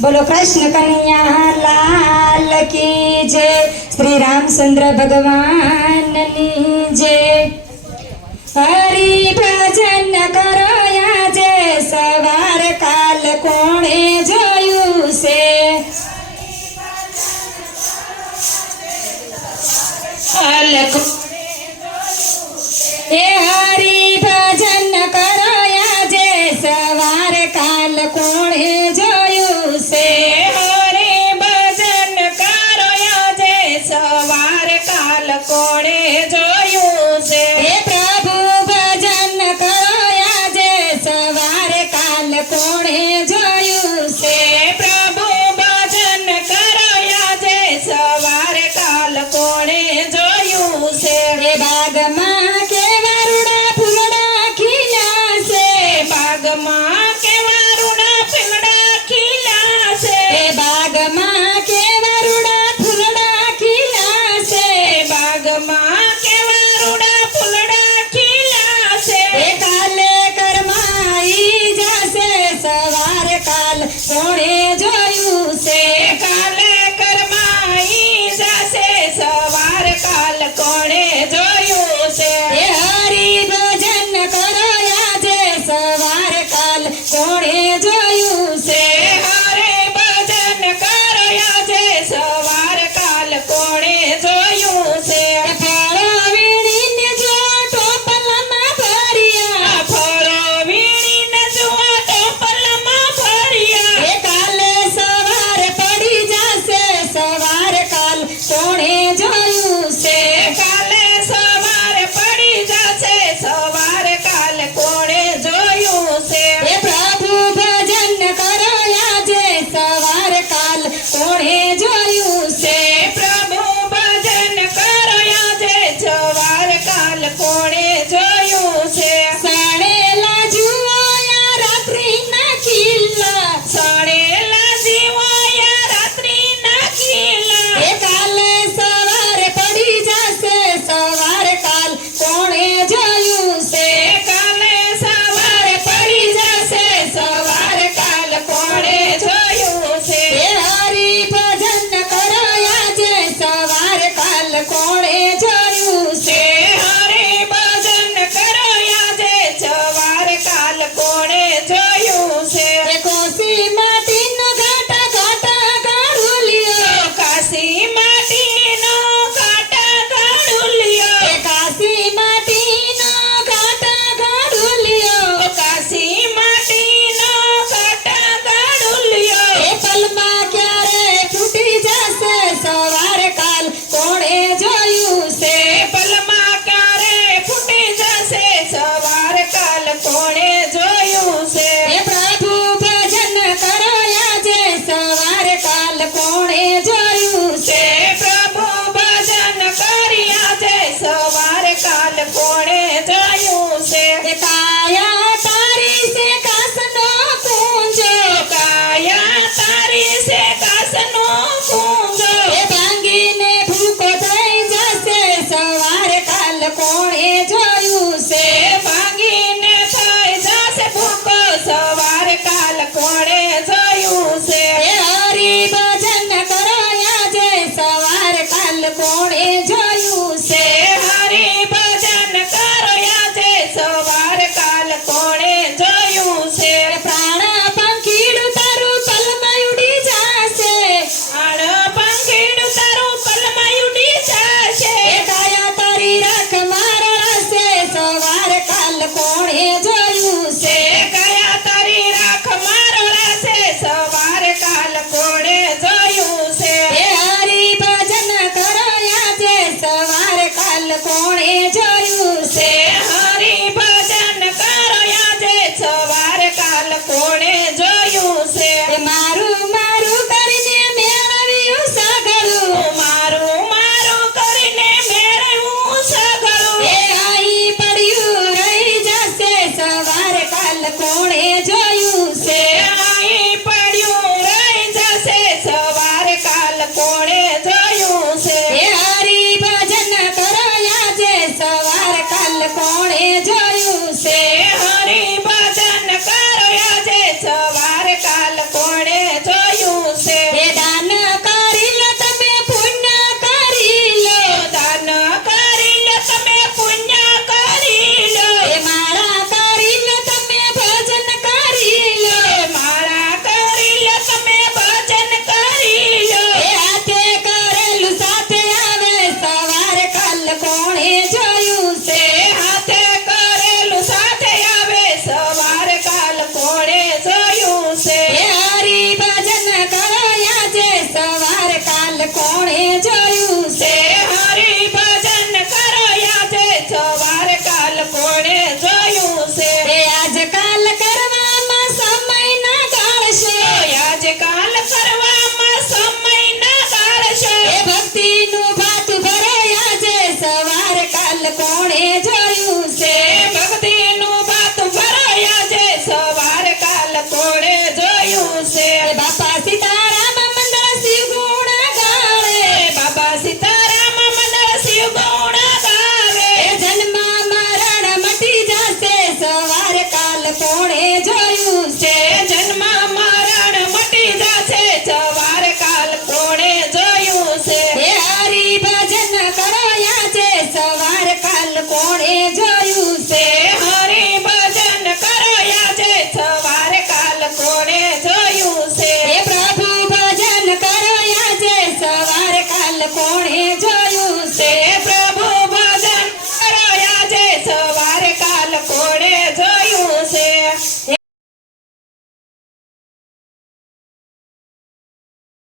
बोलो कृष्ण कन्हैया लाल की जय। श्री रामचंद्र भगवान की जय। हरि भजन करो આજે સવાર કાલ કોણે જોયું છે। એ હરિ ભજન કરો આજે સવાર કાલ કોણે જોયું છે। હરે ભજન કરો આજે સવાર કાલ કોણે જોયું છે। એ પ્રભુ ભજન કરો આજે સવાર કાલ કોણે જોયું છે। પ્રભુ ભજન કરો આજે સવાર કાલ કોણે જોયું છે। એ બાગમાં કેવા રૂડા ફૂલડા ખીલ્યા છે। બાગમાં કેવા રૂડા ફૂલડા ખીલ્યા છે। એ બાગમાં કેવા રૂડા ફૂલડા ખીલ્યા છે। બાગમાં કેવા રૂડા ફૂલડા ખીલ્યા છે। એ કાલે કરમાઈ જશે સવાર કાલ કોણે જોયું છે। કાલે કરમાઈ જશે સવાર કાલ કોણે જોયું છે। એ હરિ ભજન કરો આજે સવાર કાલ કોણે જોયું છે। હરે ભજન કરો આજે સવાર કાલ કોણે જોયું છે। ફળો વીણીને જો ટોપલામાં ભર્યા। ફળો વીણીને જુઓ ટોપલામાં ભર્યા। એ કાલે સવાર પડી જશે સવાર કાલ કોણે જોયું છે। કાલે સવાર પડી જશે સવાર કાલ કોણે જોયું છે। એ પ્રભુ ભજન કરો આજે સવાર કાલ કોણે જોયું છે। પ્રભુ ભજન કરો આજે સવાર કાલ કોણે જોયું છે। સાણેલા જુવાયા રાત્રિના કિલ્લા। સણેલા જીવાયા રાત્રિના કિલ્લા। એ કાલે સવાર પડી જશે સવાર કાલ કોણે જોયું છે। કાલે સવાર પડી જશે સવાર કાલ કોણે જોયું છે। એ હરિ ભજન કરો આજે સવાર કાલ કોણે જોયું છે। હરે ભજન કરો આજે સવાર કાલ કોણે જોયું છે। એ કોસી માટીનો ઘાટા ઘાટા ગાળુલિયો। કાશી માટીનો કાંટા ગાળુલિયો। એ કાશી માટીનો ઘાટા ગાળુલિયો। કાશી માટીનો કાંટા ગાળુલિયો। એ પલમાં ક્યારે ફૂટી જશે સવાર કાલ કોણે જોયું છે। પલમાં ક્યારે ફૂટી જશે સવાર કાલ કોણે જોયું છે। એ પ્રભુ ભજન કરો આજે સવાર કાલ કોણે જોયું છે। પ્રભુ ભજન કરી આજે સવાર કાલ કોણે જોયું છે। એ કાયા તારી છે કાસનો કુંજો। કાયા તારી છે કાસનો કુંજો। એ ભાંગીને ભૂકો થઈ જશે સવાર કાલ કોણે જોયું છે। ભાંગીને થઈ જશે ભૂકો સવાર કાલ કોણે જોયું છે। એ હરિ ભજન કરો આજે સવાર કાલ કોણે જોયું છે। હરે ભજન કરો આજે સવાર કાલ કોણે જોયું છે। પ્રાણ પંખીડું તારું પલમાં ઉડી જશે। આણ પંખીડું તારું પલમાં ઉડી જશે। એ કાયા તારી રાખ મારશે સવાર કાલ કોણે જોયું છે। કયા તારી રાખ મારોળા છે સવાર કાલ કોણે જોયું છે। એ હરિ ભજન કરો આજે સવાર કાલ કોણે જોયું છે। હરે ભજન કરો આજે સવાર કાલ કોણે જોયું છે। એ મારું મારું કરીને મેળવ્યું સગળું। મારું મારું કરીને મેળવ્યું સગળું। એ અહીં પડ્યું રહી જશે સવાર કાલ કોણે જોયું છે। અહીં પડ્યું રહી જશે સવાર કાલ કોણે જોયું છે। એ હરિ ભજન કરો આજે સવાર કાલ કોણે જોયું છે। હરે ભજન કરો આજે સવાર કાલ કોણે જોયું કાલ કોણે જોયું તે છે હરી ભજન કરો આજે સવાર કાલ કોણે જોયું છે એ આજકાલ કરવામાં સમય ના ગાળશે આજકાલ કરવામાં સમય ના ગાળશે એ ભક્તિનું ભાતું ભરે આજે સવાર કાલ કોણે જોયું તે છે ભક્તિનું ભાત ભરાયા છે સવાર કાલ કોણે જોયું છે એ બાપા સીતારામ મંડળ શિવ ગુણ ગાવે બાબા સીતારામ મંડળ શિવ ગુણ ગાવે એ જન્મ મરણ મટી જશે સવાર કાલ કોણે જોયું તે છે જન્મ મરણ મટી જશે સવાર કાલ કોણે જોયું છે એ હરિ ભજન કરો આજે સવાર કાલ કોણે જોયું તે છે હરી ભજન કરાયા છે સવાર કાલ કોણે જોયું છે એ પ્રભુ ભજન કરો આજે સવાર કાલ કોણે જોયું